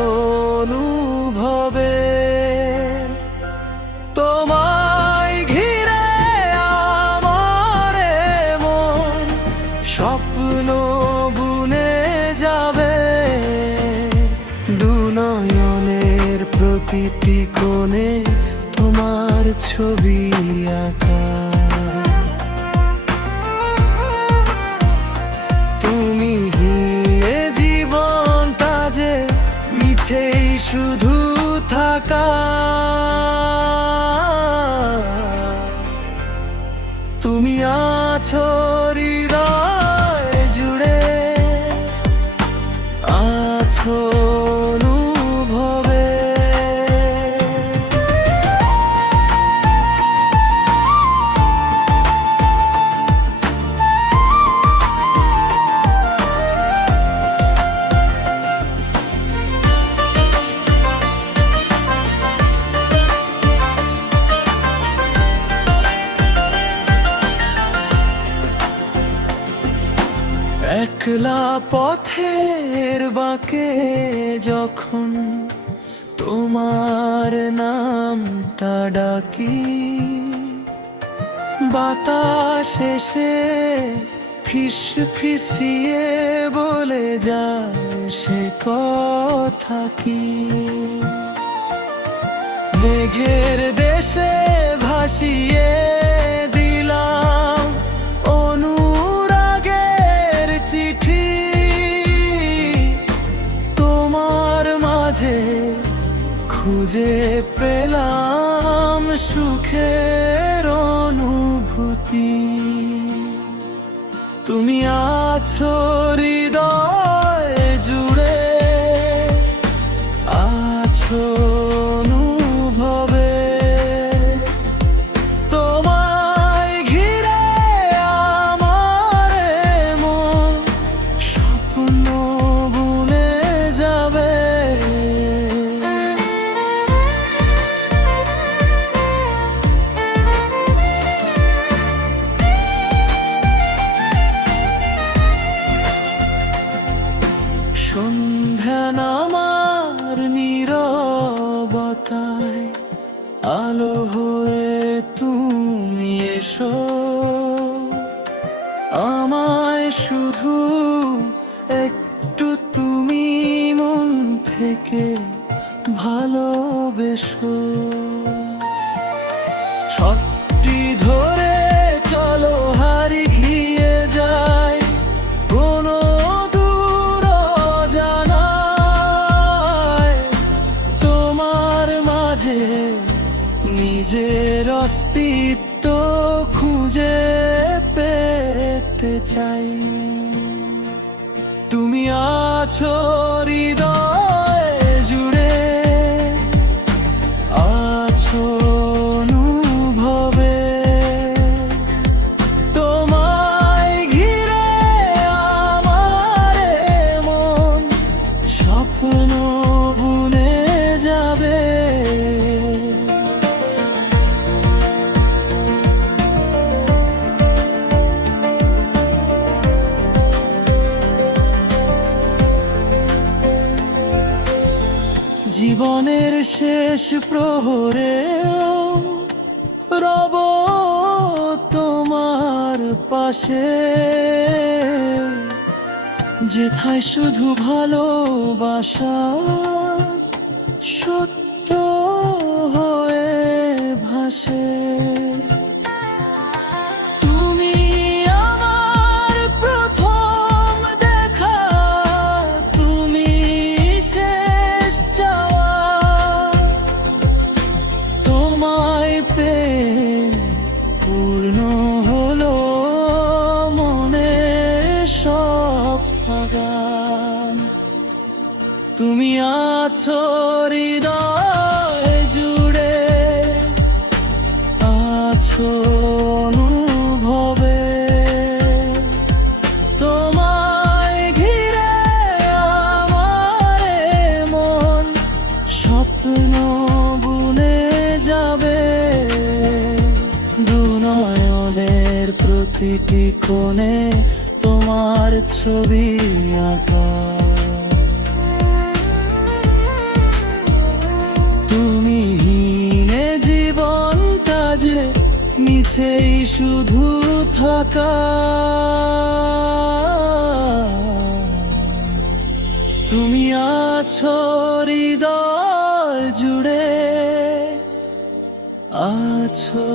অনুভবে তোমায় ঘিরে আমার মন স্বপ্ন বুনে যাবে। দুনয়নের প্রতিটি কোণে তোমার ছবি আঁকা। তুমি হীনে জীবনটা যে মিছেই শুধু থাকা। তুমি আছো হৃদয় জুড়ে, আছো অনুভবে। একলা পথের বাঁকে যখন তোমার নামটা ডাকি, বাতাস এসে ফিসফিসিয়ে বলে যায় সে কথা কি। মেঘের দেশে ভাসিয়ে দিলাম অনুরাগের চিঠি। তোমার মাঝে খুঁজে পেলাম সুখের অনুভূতি। তুমি আছো হৃদয় জুড়ে, আছো অনুভবে। তোমায় ঘিরে আমার মন স্বপ্ন বুনে যাবে। সন্ধ্যা নামার নীরবতায় আলো হয়ে তুমি এসো, আমায় শুধু একটু তুমি মন থেকে ভালোবেসো। ছটটি ধরে চলো হারি ঘিয়ে যায় কোনো দূর জানায়। তোমার মাঝে নিজের অস্তিত্ব খুঁজে পেতে চাই। তুমি আছো হৃদয় জুড়ে, আছো অনুভবে। তোমায় ঘিরে আমার মন স্বপ্ন বুনে যাবে। জীবনের শেষ প্রহরে রব তোমার পাশে, যেথায় শুধু ভালোবাসা সত্য হয়ে ভাসে। তুমি আমার প্রথম দেখা, তুমি শেষ চাওয়া। তোমায় পেয়ে পূর্ণ হলো মনের সব বাগান। তুমি আছো হৃদয় জুড়ে, আছো অনুভবে। তোমায় ঘিরে আমার মন স্বপ্ন বুনে যাবে। দুনয়নের প্রতিটি কোণে তোমার ছবি আঁকা। কাছেই শুধু থাকা। তুমি আছো হৃদয় জুড়ে, আছো